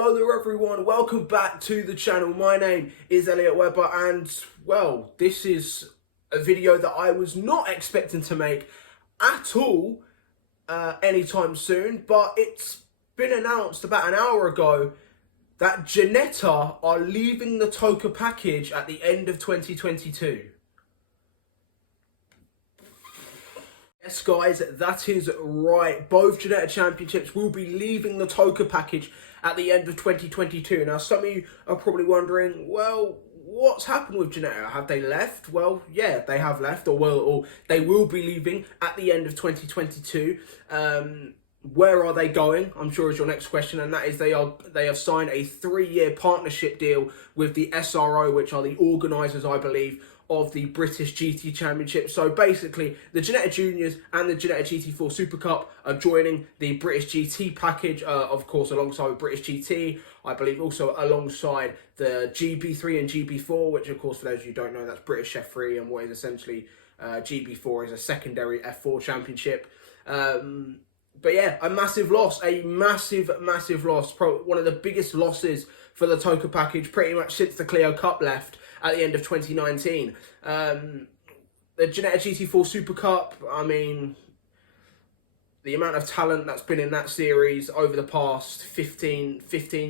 Hello there everyone, welcome back to the channel. My name is Elliot Webber and, well, this is a video that I was not expecting to make at all anytime soon, but it's been announced about an hour ago that Ginetta are leaving the Toca package at the end of 2022. Yes guys, that is right. Both Ginetta championships will be leaving the Toca package at the end of 2022. Now some of you are probably wondering, well, what's happened with Ginetta? Have they left? Well, yeah, they have left, or they will be leaving at the end of 2022. Where are they going? I'm sure is your next question, and that is they have signed a 3-year partnership deal with the SRO, which are the organisers, I believe, of the British GT Championship. So basically, the Ginetta Juniors and the Ginetta GT4 Supercup are joining the British GT package, of course, alongside British GT. I believe also alongside the GB3 and GB4, which, of course, for those of you who don't know, that's British F3 and what is essentially GB4 is a secondary F4 championship. But yeah, a massive loss, a massive loss. One of the biggest losses for the Toca package pretty much since the Clio Cup left at the end of 2019. The Ginetta GT4 Super Cup, I mean, the amount of talent that's been in that series over the past 15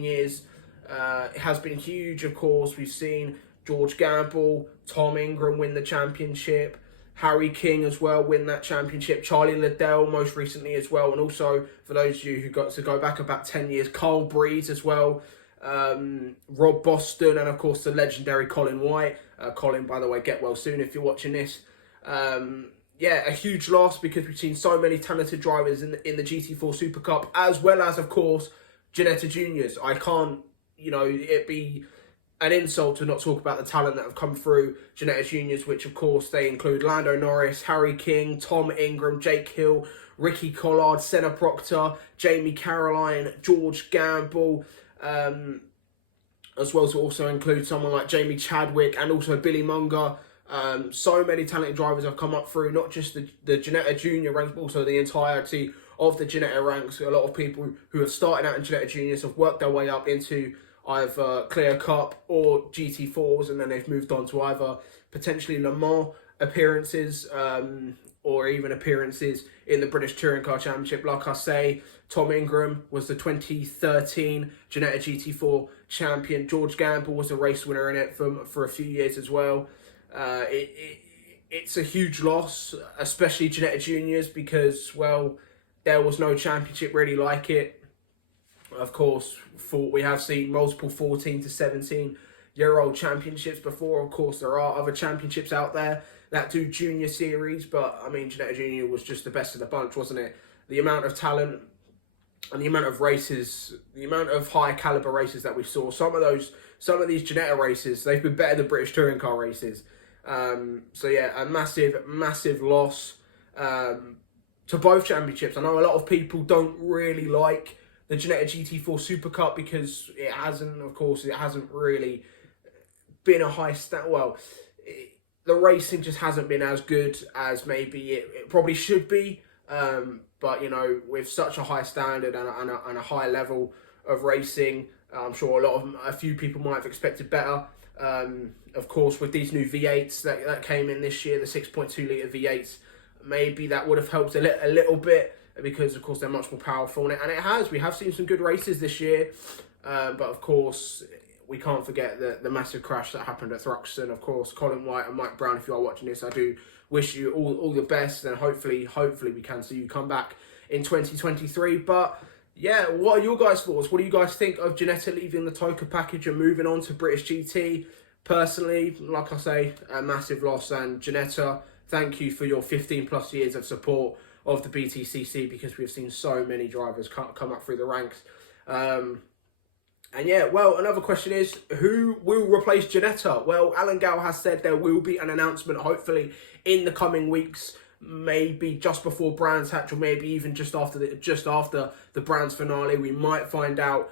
years has been huge, of course. We've seen George Gamble, Tom Ingram win the championship, Harry King as well win that championship, Charlie Liddell most recently as well, and also, for those of you who got to go back about 10 years, Carl Breeze as well, Rob Boston, and of course the legendary Colin White. Colin, by the way, get well soon if you're watching this. Yeah, a huge loss because we've seen so many talented drivers in the GT4 Super Cup, as well as, of course, Ginetta Juniors. I can't, it'd be an insult to not talk about the talent that have come through Ginetta Juniors, which, of course, they include Lando Norris, Harry King, Tom Ingram, Jake Hill, Ricky Collard, Senna Proctor, Jamie Caroline, George Gamble, as well as also include someone like Jamie Chadwick and also Billy Munger. So many talented drivers have come up through, not just the Ginetta Junior ranks, but also the entirety of the Ginetta ranks. A lot of people who have started out in Ginetta Juniors have worked their way up into either Clio Cup or GT4s, and then they've moved on to either potentially Le Mans appearances or even appearances in the British Touring Car Championship. Like I say, Tom Ingram was the 2013 Ginetta GT4 champion. George Gamble was a race winner in it for a few years as well. It's a huge loss, especially Ginetta Juniors, because, well, there was no championship really like it. Of course, we have seen multiple 14 to 17-year-old championships before. Of course, there are other championships out there that do junior series, but, I mean, Ginetta Junior was just the best of the bunch, wasn't it? The amount of talent and the amount of races, the amount of high caliber races that we saw, some of these Ginetta races, they've been better than British Touring Car races. So yeah, a massive loss to both championships. I know a lot of people don't really like the Ginetta GT4 Super Cup because it hasn't really been a high standard. Well, the racing just hasn't been as good as maybe it probably should be. But, with such a high standard and a high level of racing, I'm sure a few people might have expected better. Of course, with these new V8s that came in this year, the 6.2 litre V8s, maybe that would have helped a little bit because, of course, they're much more powerful. And it has. We have seen some good races this year. But, of course, we can't forget the massive crash that happened at Thruxton. Of course, Colin White and Mike Brown, if you are watching this, I do wish you all the best, and hopefully we can see you come back in 2023. But yeah, what are your guys' thoughts? What do you guys think of Ginetta leaving the Toca package and moving on to British GT? Personally, like I say, a massive loss, and Ginetta, thank you for your 15+ years of support of the BTCC, because we've seen so many drivers come up through the ranks. And yeah, well, another question is, who will replace Ginetta? Well, Alan Gale has said there will be an announcement, hopefully, in the coming weeks, maybe just before Brands Hatch, or maybe even just after the Brands finale. We might find out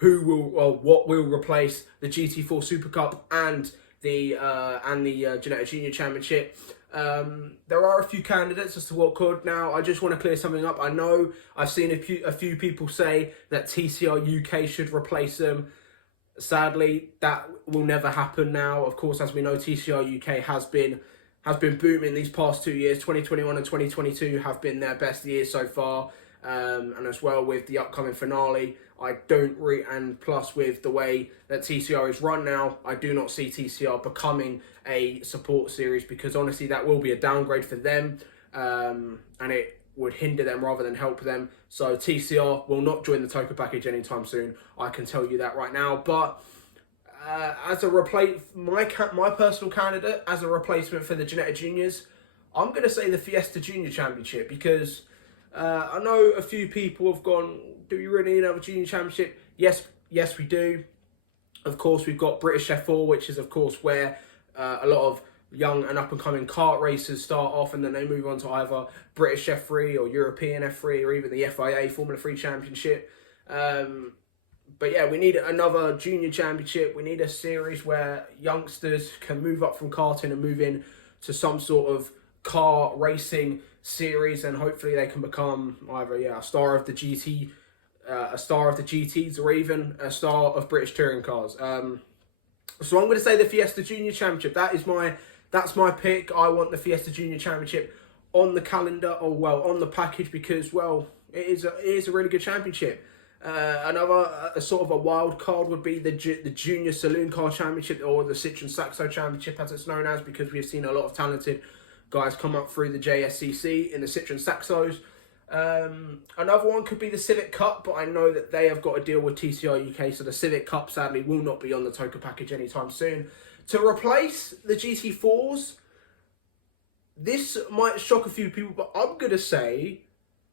what will replace the GT4 Super Cup and the Ginetta Junior Championship. There are a few candidates as to what could. Now, I just want to clear something up. I know I've seen a few people say that TCR UK should replace them. Sadly, that will never happen now. Of course, as we know, TCR UK has been booming these past 2 years. 2021 and 2022 have been their best years so far. And as well with the upcoming finale, and plus with the way that TCR is run now, I do not see TCR becoming a support series, because honestly that will be a downgrade for them, and it would hinder them rather than help them. So TCR will not join the Toca package anytime soon, I can tell you that right now. But as a my personal candidate as a replacement for the Ginetta Juniors, I'm going to say the Fiesta Junior Championship, because I know a few people have gone, do we really need another Junior Championship? Yes, we do. Of course, we've got British F4, which is, of course, where a lot of young and up-and-coming kart racers start off, and then they move on to either British F3 or European F3 or even the FIA Formula 3 Championship. But yeah, we need another Junior Championship. We need a series where youngsters can move up from karting and move in to some sort of car racing series, and hopefully they can become either a star of the GTs, or even a star of British touring cars. So I'm going to say the Fiesta Junior Championship. That's my pick. I want the Fiesta Junior Championship on the calendar, or well, on the package, because well, it is a really good championship. Another sort of a wild card would be the Junior Saloon Car Championship, or the Citroen Saxo Championship as it's known as, because we've seen a lot of talented guys come up through the JSCC in the Citroen Saxos. Another one could be the Civic Cup, but I know that they have got a deal with TCR UK, so the Civic Cup sadly will not be on the Toca package anytime soon. To replace the GT4s, this might shock a few people, but I'm going to say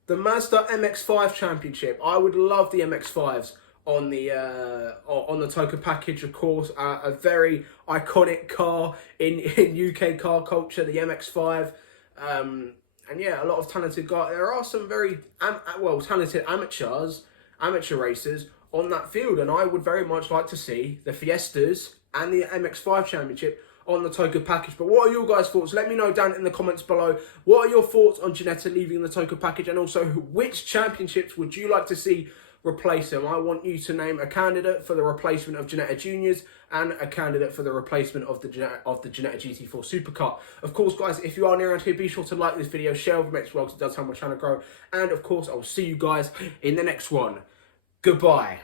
the Mazda MX-5 Championship. I would love the MX-5s on the Toca package, of course. A very iconic car in UK car culture, the MX-5. And yeah, a lot of talented guys. There are some very talented amateur racers on that field, and I would very much like to see the Fiestas and the MX-5 Championship on the Toca package. But what are your guys' thoughts? Let me know down in the comments below. What are your thoughts on Ginetta leaving the Toca package, and also which championships would you like to see replace him? I want you to name a candidate for the replacement of Ginetta Juniors and a candidate for the replacement of the Ginetta GT4 Supercup. Of course, guys, if you are new around here, be sure to like this video, share with mates as well, because it does help my channel grow. And of course, I will see you guys in the next one. Goodbye.